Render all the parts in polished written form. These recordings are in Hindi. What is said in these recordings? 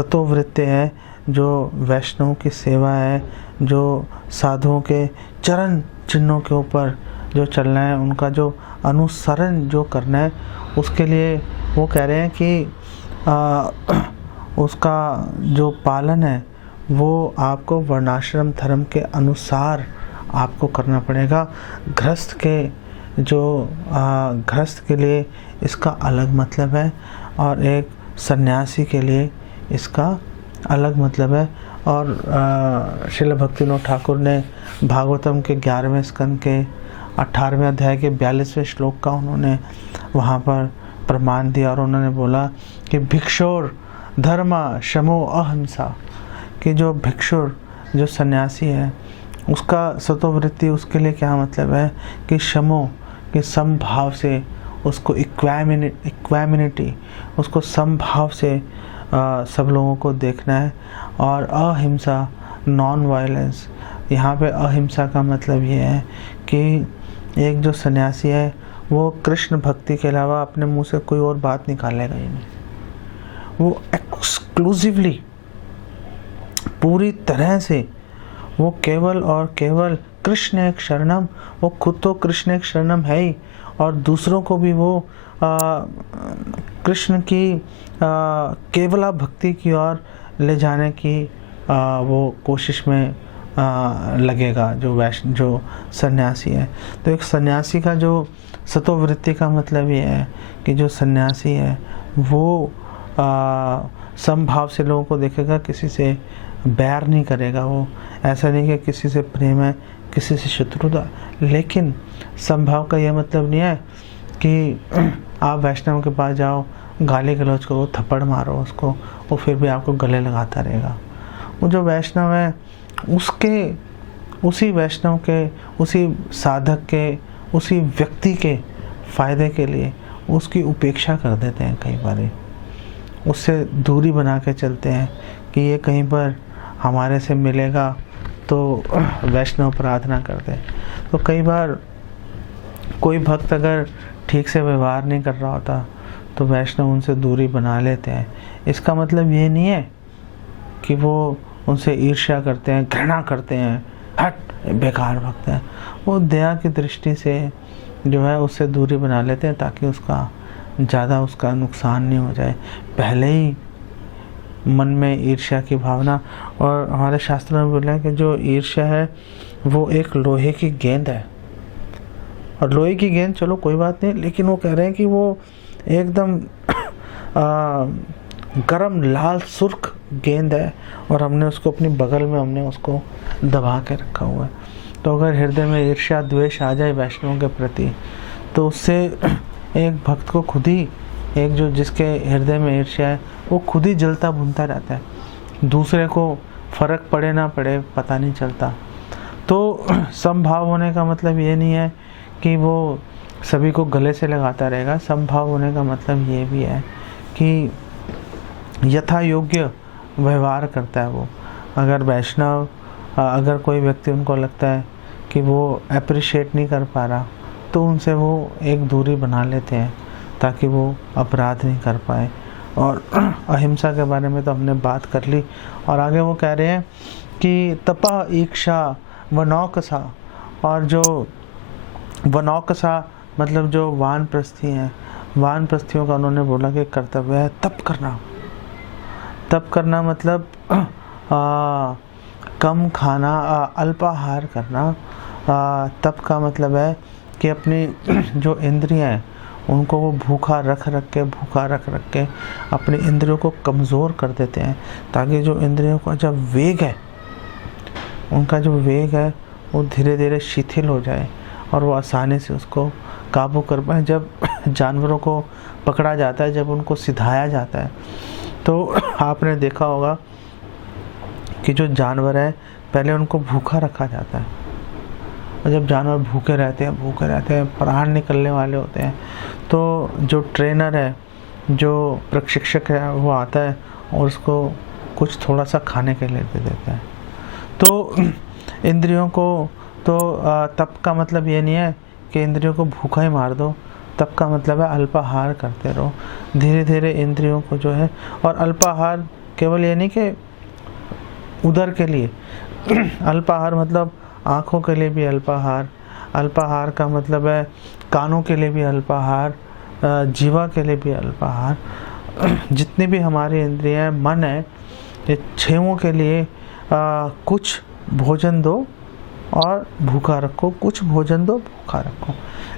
सतोवृत्ति है, जो वैष्णव की सेवा है, जो साधुओं के चरण चिन्हों के ऊपर जो चलना है, उनका जो अनुसरण जो करना है, उसके लिए वो कह रहे हैं कि उसका जो पालन है वो आपको वर्णाश्रम धर्म के अनुसार आपको करना पड़ेगा। गृहस्थ के लिए इसका अलग मतलब है और एक सन्यासी के लिए इसका अलग मतलब है। और श्रील भक्तिविनोद ठाकुर ने भागवतम के 11वें स्कंद के 18वें अध्याय के 42वें श्लोक का उन्होंने वहाँ पर प्रमाण दिया और उन्होंने बोला कि भिक्षुर धर्म शमो अहिंसा, कि जो भिक्षुर जो सन्यासी है उसका सतोवृत्ति, उसके लिए क्या मतलब है कि शमो, कि समभाव से उसको इक्वामिनिटी, उसको समभाव से सब लोगों को देखना है। और अहिंसा, नॉन वायलेंस, यहाँ पे अहिंसा का मतलब ये है कि एक जो सन्यासी है वो कृष्ण भक्ति के अलावा अपने मुंह से कोई और बात निकालेगा ही नहीं। वो एक्सक्लूसिवली पूरी तरह से वो केवल और केवल कृष्ण एक शरणम, वो खुद तो कृष्ण एक शरणम है ही और दूसरों को भी वो कृष्ण की केवला भक्ति की ओर ले जाने की वो कोशिश में लगेगा जो सन्यासी है। तो एक सन्यासी का जो सतोवृत्ति का मतलब ये है कि जो सन्यासी है वो समभाव से लोगों को देखेगा, किसी से बैर नहीं करेगा। वो ऐसा नहीं कि किसी से प्रेम है, किसी से शत्रुता, लेकिन समभाव का यह मतलब नहीं है कि आप वैष्णव के पास जाओ, गाली गलौज करो, थप्पड़ मारो उसको, वो फिर भी आपको गले लगाता रहेगा। वो जो वैष्णव है उसके, उसी वैष्णव के, उसी साधक के, उसी व्यक्ति के फायदे के लिए उसकी उपेक्षा कर देते हैं। कई बार उससे दूरी बना के चलते हैं कि ये कहीं पर हमारे से मिलेगा तो वैष्णव प्रार्थना करते हैं। तो कई बार कोई भक्त अगर ठीक से व्यवहार नहीं कर रहा होता तो वैष्णव उनसे दूरी बना लेते हैं। इसका मतलब ये नहीं है कि वो उनसे ईर्ष्या करते हैं, घृणा करते हैं, हट बेकार भक्त है। वो दया की दृष्टि से जो है उससे दूरी बना लेते हैं ताकि उसका ज़्यादा उसका नुकसान नहीं हो जाए। पहले ही मन में ईर्ष्या की भावना, और हमारे शास्त्रों में बोला है कि जो ईर्ष्या है वो एक लोहे की गेंद है। और लोहे की गेंद चलो कोई बात नहीं, लेकिन वो कह रहे हैं कि वो एकदम गरम लाल सुर्ख गेंद है और हमने उसको अपनी बगल में हमने उसको दबा के रखा हुआ है। तो अगर हृदय में ईर्ष्या द्वेष आ जाए वैष्णवों के प्रति तो उससे एक भक्त को खुद ही, एक जो जिसके हृदय में ईर्ष्या है वो खुद ही जलता भुनता रहता है, दूसरे को फर्क पड़े ना पड़े पता नहीं चलता। तो समभाव होने का मतलब ये नहीं है कि वो सभी को गले से लगाता रहेगा। समभाव होने का मतलब ये भी है कि यथा योग्य व्यवहार करता है वो। अगर वैष्णव, अगर कोई व्यक्ति उनको लगता है कि वो अप्रिशिएट नहीं कर पा रहा तो उनसे वो एक दूरी बना लेते हैं ताकि वो अपराध नहीं कर पाए। और अहिंसा के बारे में तो हमने बात कर ली। और आगे वो कह रहे हैं कि तपः ईक्षा वनौकसा, और जो वनौकसा मतलब जो वानप्रस्थी हैं, वानप्रस्थियों का उन्होंने बोला कि कर्तव्य है तप करना। तप करना मतलब कम खाना, अल्पाहार करना। तप का मतलब है कि अपनी जो इंद्रियां हैं उनको वो भूखा रख के अपनी इंद्रियों को कमज़ोर कर देते हैं ताकि जो इंद्रियों का जब वेग है, उनका जो वेग है वो धीरे धीरे शिथिल हो जाए और वो आसानी से उसको काबू कर पाए। जब जानवरों को पकड़ा जाता है, जब उनको सिधाया जाता है, तो आपने देखा होगा कि जो जानवर है पहले उनको भूखा रखा जाता है, और जब जानवर भूखे रहते हैं, प्राण निकलने वाले होते हैं, तो जो ट्रेनर है, जो प्रशिक्षक है, वो आता है और उसको कुछ थोड़ा सा खाने के लिए दे देता है। तो इंद्रियों को तो तप का मतलब ये नहीं है कि इंद्रियों को भूखा ही मार दो। तप का मतलब है अल्पाहार करते रहो, धीरे धीरे इंद्रियों को जो है। और अल्पाहार केवल ये नहीं कि उदर के लिए अल्पाहार मतलब आँखों के लिए भी अल्पाहार, अल्पाहार का मतलब है कानों के लिए भी अल्पाहार, जीवा के लिए भी अल्पाहार। जितनी भी हमारी इंद्रियां, मन है, ये छहों के लिए कुछ भोजन दो और भूखा रखो, कुछ भोजन दो भूखा रखो।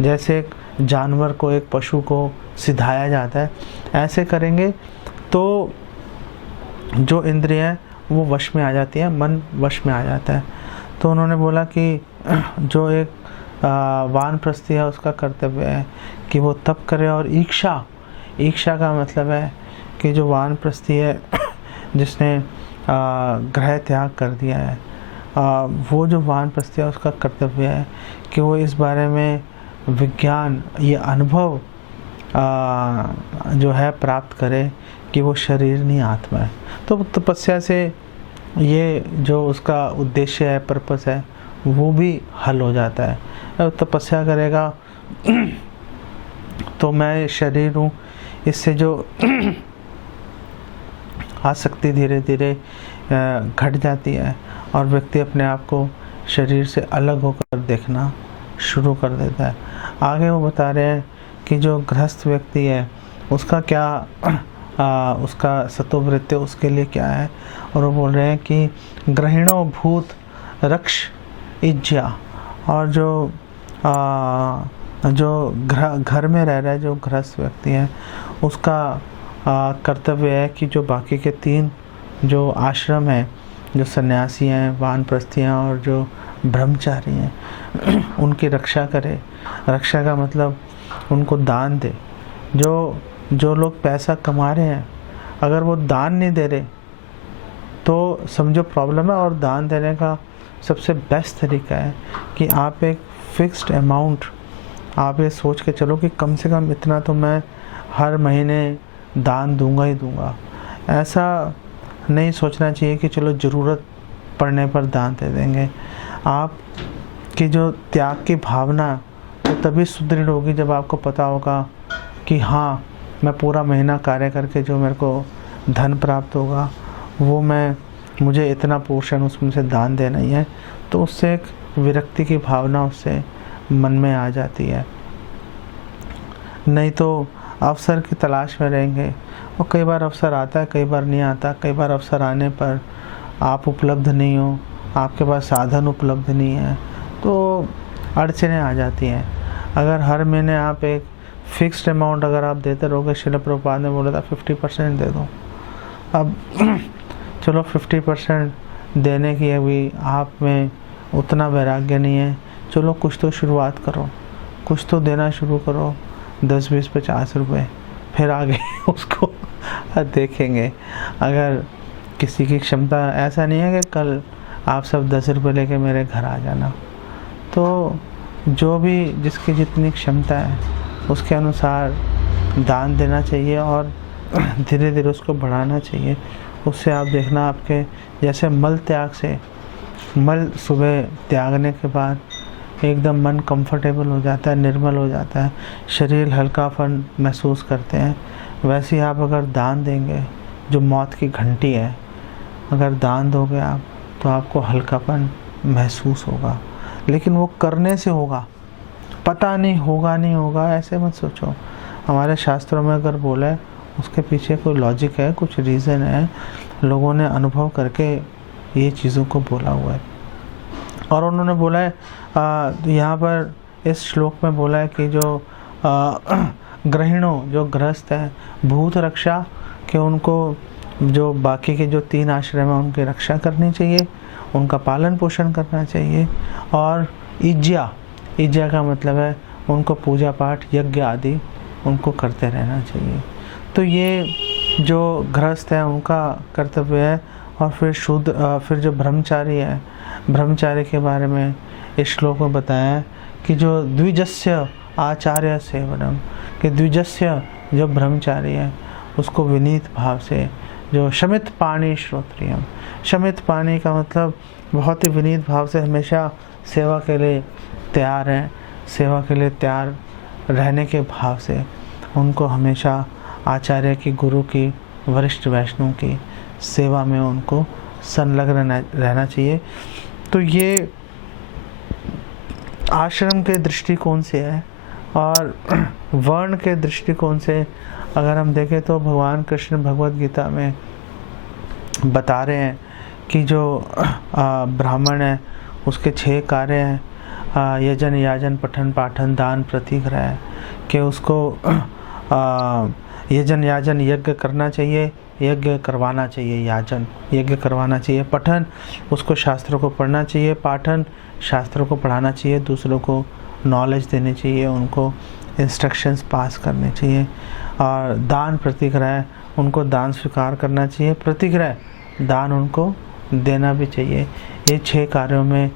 जैसे एक जानवर को, एक पशु को सिधाया जाता है, ऐसे करेंगे तो जो इंद्रियां वो वश में आ जाती हैं, मन वश में आ जाता है। तो उन्होंने बोला कि जो एक वानप्रस्थी है उसका कर्तव्य है कि वो तप करे। और ईक्षा का मतलब है कि जो वानप्रस्थी है जिसने ग्रह त्याग कर दिया है, वो जो वानप्रस्थी है उसका कर्तव्य है कि वो इस बारे में विज्ञान, ये अनुभव जो है प्राप्त करे कि वो शरीर नहीं आत्मा है। तो तपस्या से ये जो उसका उद्देश्य है, पर्पस है, वो भी हल हो जाता है। अब तपस्या करेगा तो मैं शरीर हूँ, इससे जो आसक्ति धीरे धीरे घट जाती है और व्यक्ति अपने आप को शरीर से अलग होकर देखना शुरू कर देता है। आगे वो बता रहे हैं कि जो गृहस्थ व्यक्ति है उसका क्या उसका सतोवृत्ति उसके लिए क्या है। और वो बोल रहे हैं कि ग्रहिणो भूत रक्ष इज्या, और जो घर में रह रहा है, जो गृहस्थ व्यक्ति है, उसका कर्तव्य है कि जो बाकी के 3 जो आश्रम हैं, जो सन्यासी हैं, वानप्रस्थी हैं और जो ब्रह्मचारी हैं, उनकी रक्षा करे। रक्षा का मतलब उनको दान दे। जो लोग पैसा कमा रहे हैं, अगर वो दान नहीं दे रहे तो समझो प्रॉब्लम है। और दान देने का सबसे बेस्ट तरीका है कि आप एक फिक्स्ड अमाउंट, आप ये सोच के चलो कि कम से कम इतना तो मैं हर महीने दान दूंगा ही दूंगा। ऐसा नहीं सोचना चाहिए कि चलो ज़रूरत पड़ने पर दान दे देंगे। आप की जो त्याग की भावना वो तभी सुदृढ़ होगी जब आपको पता होगा कि हाँ, मैं पूरा महीना कार्य करके जो मेरे को धन प्राप्त होगा वो मुझे इतना पोर्शन उसमें से दान देना ही है। तो उससे एक विरक्ति की भावना उससे मन में आ जाती है। नहीं तो अवसर की तलाश में रहेंगे, और कई बार अवसर आता है, कई बार नहीं आता। कई बार अवसर आने पर आप उपलब्ध नहीं हो, आपके पास साधन उपलब्ध नहीं है, तो अड़चनें आ जाती हैं। अगर हर महीने आप एक फिक्स्ड अमाउंट अगर आप देते रहोगे, श्रील प्रभुपाद ने बोला था 50% दे दो। अब चलो 50% देने की अभी आप में उतना वैराग्य नहीं है, चलो कुछ तो शुरुआत करो, कुछ तो देना शुरू करो, 10, 20, 50 रुपये, फिर आगे उसको देखेंगे। अगर किसी की क्षमता, ऐसा नहीं है कि कल आप सब 10 रुपये लेके मेरे घर आ जाना। तो जो भी जिसकी जितनी क्षमता है उसके अनुसार दान देना चाहिए और धीरे धीरे उसको बढ़ाना चाहिए। उससे आप देखना, आपके जैसे मल त्याग से, मल सुबह त्यागने के बाद एकदम मन कंफर्टेबल हो जाता है, निर्मल हो जाता है, शरीर हल्कापन महसूस करते हैं। वैसे ही आप अगर दान देंगे, जो मौत की घंटी है, अगर दान दोगे आप, तो आपको हल्कापन महसूस होगा। लेकिन वो करने से होगा, पता नहीं होगा नहीं होगा ऐसे मत सोचो। हमारे शास्त्रों में अगर बोला है उसके पीछे कोई लॉजिक है, कुछ रीज़न है, लोगों ने अनुभव करके ये चीज़ों को बोला हुआ है। और उन्होंने बोला है यहाँ पर इस श्लोक में बोला है कि जो गृहिणों, जो गृहस्थ है, भूत रक्षा, कि उनको जो बाकी के जो 3 आश्रम है उनकी रक्षा करनी चाहिए, उनका पालन पोषण करना चाहिए। और इज्जा का मतलब है उनको पूजा पाठ, यज्ञ आदि उनको करते रहना चाहिए। तो ये जो गृहस्थ है उनका कर्तव्य है। और फिर जो ब्रह्मचारी है, ब्रह्मचारी के बारे में इस श्लोक में बताया है कि जो द्विजस्य आचार्य सेवनम, कि द्विजस्य जो ब्रह्मचारी है उसको विनीत भाव से, जो शमित पाणी श्रोत्रियम, शमित पाणी का मतलब बहुत ही विनीत भाव से हमेशा सेवा के लिए तैयार हैं, सेवा के लिए तैयार रहने के भाव से उनको हमेशा आचार्य की, गुरु की, वरिष्ठ वैष्णव की सेवा में उनको संलग्न रहना चाहिए। तो ये आश्रम के दृष्टिकोण से है। और वर्ण के दृष्टिकोण से अगर हम देखें तो भगवान कृष्ण भगवद गीता में बता रहे हैं कि जो ब्राह्मण है उसके 6 कार्य हैं, यजन याजन पठन पाठन दान प्रतिग्रह, कि उसको यजन याजन यज्ञ करना चाहिए, यज्ञ करवाना चाहिए, याजन यज्ञ करवाना चाहिए, पठन उसको शास्त्रों को पढ़ना चाहिए, पाठन शास्त्रों को पढ़ाना चाहिए, दूसरों को नॉलेज देनी चाहिए, उनको इंस्ट्रक्शंस पास करने चाहिए, और दान प्रतिग्रह उनको दान स्वीकार करना चाहिए, प्रतिग्रह दान उनको देना भी चाहिए। ये 6 कार्यों में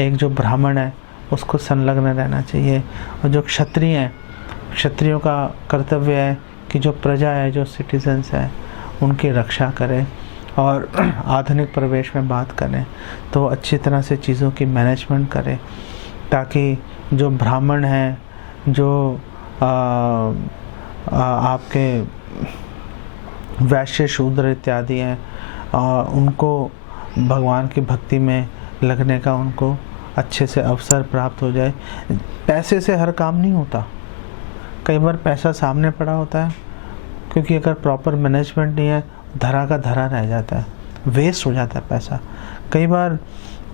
एक जो ब्राह्मण है उसको संलग्न रहना चाहिए। और जो क्षत्रिय हैं, क्षत्रियों का कर्तव्य है कि जो प्रजा है, जो सिटीजन्स हैं, उनकी रक्षा करें। और आधुनिक परिवेश में बात करें तो अच्छी तरह से चीज़ों की मैनेजमेंट करें, ताकि जो ब्राह्मण हैं, जो आपके वैश्य शूद्र इत्यादि हैं, उनको भगवान की भक्ति में लगने का उनको अच्छे से अवसर प्राप्त हो जाए। पैसे से हर काम नहीं होता, कई बार पैसा सामने पड़ा होता है, क्योंकि अगर प्रॉपर मैनेजमेंट नहीं है धरा का धरा रह जाता है, वेस्ट हो जाता है पैसा। कई बार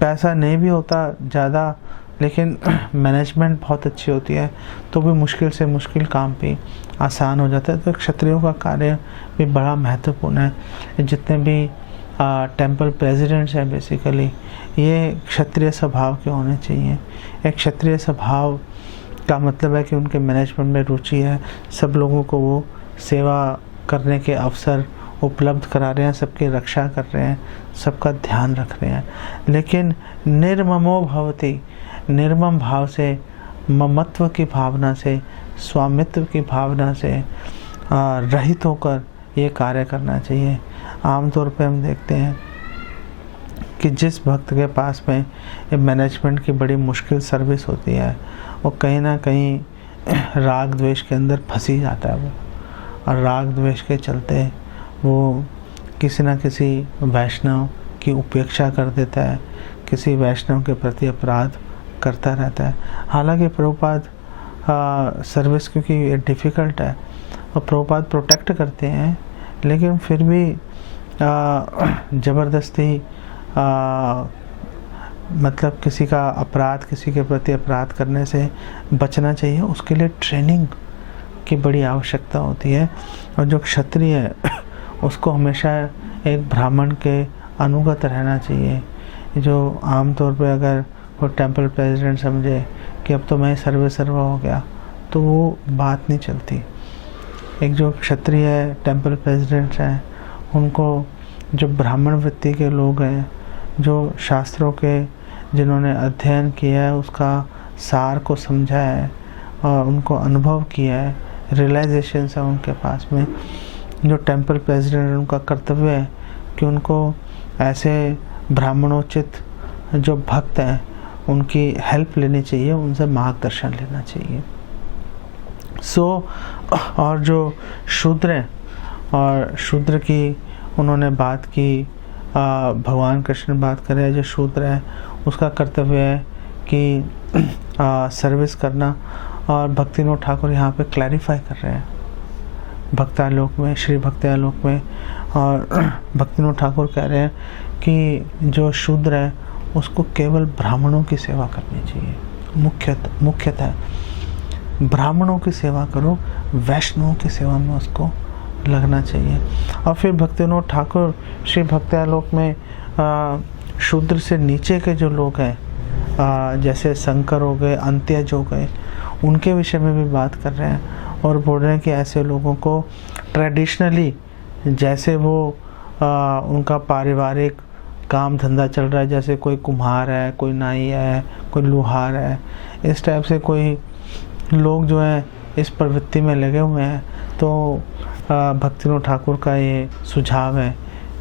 पैसा नहीं भी होता ज़्यादा, लेकिन मैनेजमेंट बहुत अच्छी होती है तो भी मुश्किल से मुश्किल काम भी आसान हो जाता है। तो क्षत्रियों का कार्य भी बड़ा महत्वपूर्ण है। जितने भी टेंपल प्रेसिडेंट्स हैं बेसिकली ये क्षत्रिय स्वभाव के होने चाहिए। एक क्षत्रिय स्वभाव का मतलब है कि उनके मैनेजमेंट में रुचि है, सब लोगों को वो सेवा करने के अवसर उपलब्ध करा रहे हैं, सबकी रक्षा कर रहे हैं, सबका ध्यान रख रहे हैं। लेकिन निर्ममो भवति, निर्मम भाव से, ममत्व की भावना से, स्वामित्व की भावना से रहित होकर ये कार्य करना चाहिए। आमतौर पे हम देखते हैं कि जिस भक्त के पास में ये मैनेजमेंट की बड़ी मुश्किल सर्विस होती है, वो कहीं ना कहीं राग द्वेष के अंदर फंसी जाता है वो, और राग द्वेष के चलते वो किसी न किसी वैष्णव की उपेक्षा कर देता है, किसी वैष्णव के प्रति अपराध करता रहता है। हालांकि प्रभुपाद सर्विस क्योंकि डिफ़िकल्ट है और प्रभुपाद प्रोटेक्ट करते हैं, लेकिन फिर भी ज़बरदस्ती मतलब किसी का अपराध, किसी के प्रति अपराध करने से बचना चाहिए। उसके लिए ट्रेनिंग की बड़ी आवश्यकता होती है। और जो क्षत्रिय है उसको हमेशा एक ब्राह्मण के अनुगत रहना चाहिए। जो आमतौर पे अगर वो टेंपल प्रेसिडेंट समझे कि अब तो मैं सर्वे सर्वा हो गया, तो वो बात नहीं चलती। एक जो क्षत्रिय टेंपल प्रेसिडेंट हैं उनको जो ब्राह्मण वृत्ति के लोग हैं, जो शास्त्रों के जिन्होंने अध्ययन किया है, उसका सार को समझा है और उनको अनुभव किया है, रियलाइजेशन है उनके पास में, जो टेंपल प्रेसिडेंट उनका कर्तव्य है कि उनको ऐसे ब्राह्मणोचित जो भक्त हैं उनकी हेल्प लेनी चाहिए, उनसे मार्गदर्शन लेना चाहिए। और जो शूद्र हैं, और शूद्र की उन्होंने बात की, भगवान कृष्ण बात कर रहे हैं, जो शूद्र है उसका कर्तव्य है कि सर्विस करना। और भक्तिनोद ठाकुर यहाँ पे क्लैरिफाई कर रहे हैं भक्तालोक में, श्री भक्तालोक में, और भक्तिनोद ठाकुर कह रहे हैं कि जो शूद्र है उसको केवल ब्राह्मणों की सेवा करनी चाहिए। मुख्यतः ब्राह्मणों की सेवा करो, वैष्णवों की सेवा में उसको लगना चाहिए। और फिर भक्तिनोद ठाकुर श्री भक्तालोक में शूद्र से नीचे के जो लोग हैं, जैसे शंकर हो गए, अंत्यज हो गए, उनके विषय में भी बात कर रहे हैं और बोल रहे हैं कि ऐसे लोगों को ट्रेडिशनली जैसे वो उनका पारिवारिक काम धंधा चल रहा है, जैसे कोई कुम्हार है, कोई नाई है, कोई लोहार है, इस टाइप से कोई लोग जो हैं इस प्रवृत्ति में लगे हुए हैं, तो भक्तिनोद ठाकुर का ये सुझाव है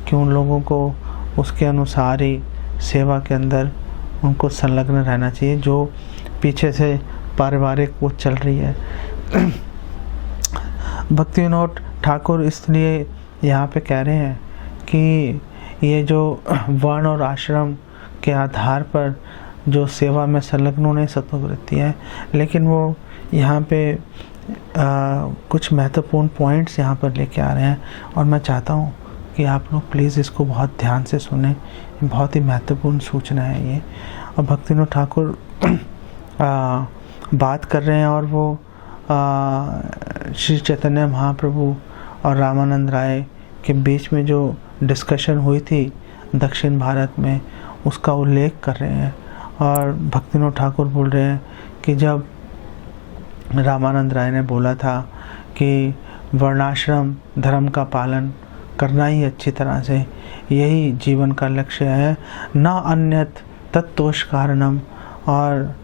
कि उन लोगों को उसके अनुसार ही सेवा के अंदर उनको संलग्न रहना चाहिए, जो पीछे से पारिवारिक वो चल रही है। भक्तिनोद ठाकुर इसलिए यहाँ पे कह रहे हैं कि ये जो वर्ण और आश्रम के आधार पर जो सेवा में संलग्न होने सत्ववृत्ति है, लेकिन वो यहाँ पे कुछ महत्वपूर्ण पॉइंट्स यहाँ पर लेके आ रहे हैं और मैं चाहता हूँ कि आप लोग प्लीज़ इसको बहुत ध्यान से सुने। बहुत ही महत्वपूर्ण सूचना है ये। और भक्तिविनोद ठाकुर बात कर रहे हैं और वो श्री चैतन्य महाप्रभु और रामानंद राय के बीच में जो डिस्कशन हुई थी दक्षिण भारत में, उसका उल्लेख कर रहे हैं। और भक्तिविनोद ठाकुर बोल रहे हैं कि जब रामानंद राय ने बोला था कि वर्णाश्रम धर्म का पालन करना ही अच्छी तरह से यही जीवन का लक्ष्य है, न अन्यत तत्तोष कारणम, और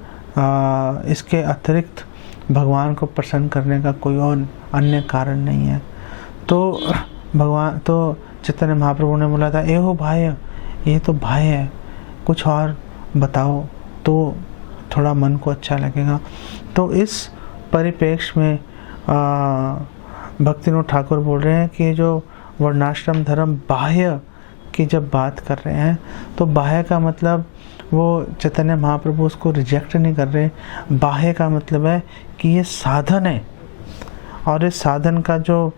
इसके अतिरिक्त भगवान को प्रसन्न करने का कोई और अन्य कारण नहीं है। तो चैतन्य महाप्रभु ने बोला था, एहो भाई, ये तो भाई है, कुछ और बताओ तो थोड़ा मन को अच्छा लगेगा। तो इस परिप्रेक्ष्य में भक्तिविनोद ठाकुर बोल रहे हैं कि जो वर्णाश्रम धर्म बाह्य की जब बात कर रहे हैं, तो बाह्य का मतलब वो चैतन्य महाप्रभु उसको रिजेक्ट नहीं कर रहे। बाह्य का मतलब है कि ये साधन है, और इस साधन का जो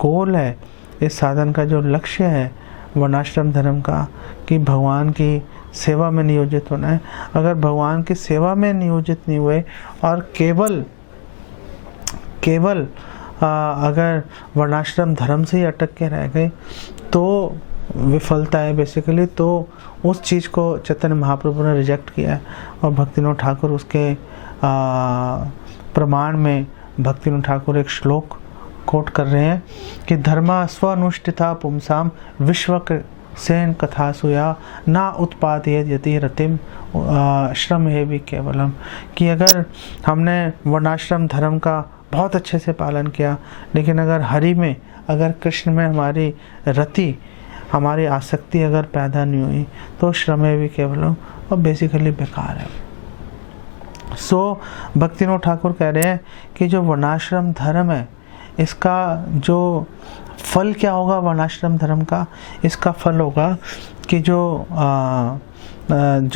गोल है, इस साधन का जो लक्ष्य है वर्णाश्रम धर्म का, कि भगवान की सेवा में नियोजित होना है। अगर भगवान की सेवा में नियोजित नहीं हुए और केवल अगर वर्णाश्रम धर्म से ही अटक के रह गए तो विफलता है बेसिकली। तो उस चीज़ को चैतन्य महाप्रभु ने रिजेक्ट किया है। और भक्तिविनोद ठाकुर उसके प्रमाण में भक्तिविनोद ठाकुर एक श्लोक कोट कर रहे हैं कि धर्मा स्वनुष्ठिता पुंसाम विश्वक सेन कथासुया ना उत्पादयत यति रतिम श्रम है भी केवलम। कि अगर हमने वर्णाश्रम धर्म का बहुत अच्छे से पालन किया, लेकिन अगर हरि में, अगर कृष्ण में हमारी रति, हमारी आसक्ति अगर पैदा नहीं हुई, तो श्रम है भी केवलम, और बेसिकली बेकार है। भक्तिविनोद ठाकुर कह रहे हैं कि जो वर्णाश्रम धर्म है, इसका जो फल क्या होगा वर्णाश्रम धर्म का, इसका फल होगा कि जो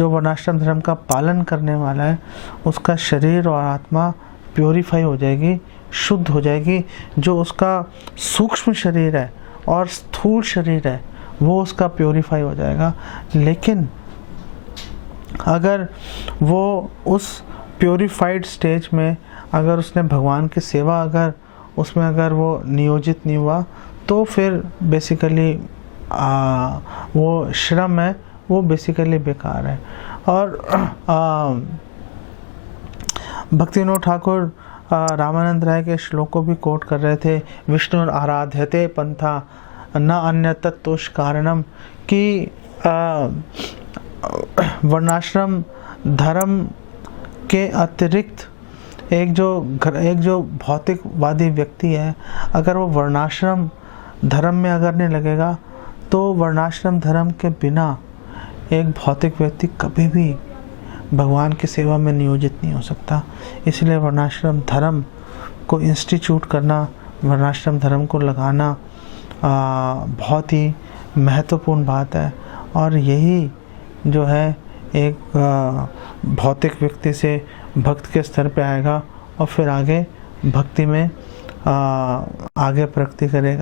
वर्णाश्रम धर्म का पालन करने वाला है, उसका शरीर और आत्मा प्योरीफाई हो जाएगी, शुद्ध हो जाएगी। जो उसका सूक्ष्म शरीर है और स्थूल शरीर है, वो उसका प्योरीफाई हो जाएगा। लेकिन अगर वो उस प्योरीफाइड स्टेज में अगर उसने भगवान की सेवा उसमें अगर वो नियोजित नहीं हुआ, तो फिर बेसिकली वो श्रम है, वो बेसिकली बेकार है। और भक्तिविनोद ठाकुर रामानंद राय के श्लोक को भी कोट कर रहे थे, विष्णु आराध्यते पंथा न अन्य तत्तोष कारणम, कि वर्णाश्रम धर्म के अतिरिक्त एक जो भौतिकवादी व्यक्ति है, अगर वो वर्णाश्रम धर्म में अगर नहीं लगेगा, तो वर्णाश्रम धर्म के बिना एक भौतिक व्यक्ति कभी भी भगवान की सेवा में नियोजित नहीं हो सकता। इसलिए वर्णाश्रम धर्म को इंस्टीट्यूट करना, वर्णाश्रम धर्म को लगाना बहुत ही महत्वपूर्ण बात है। और यही जो है एक भौतिक व्यक्ति से भक्त के स्तर पे आएगा और फिर आगे भक्ति में आगे प्रगति करेगा।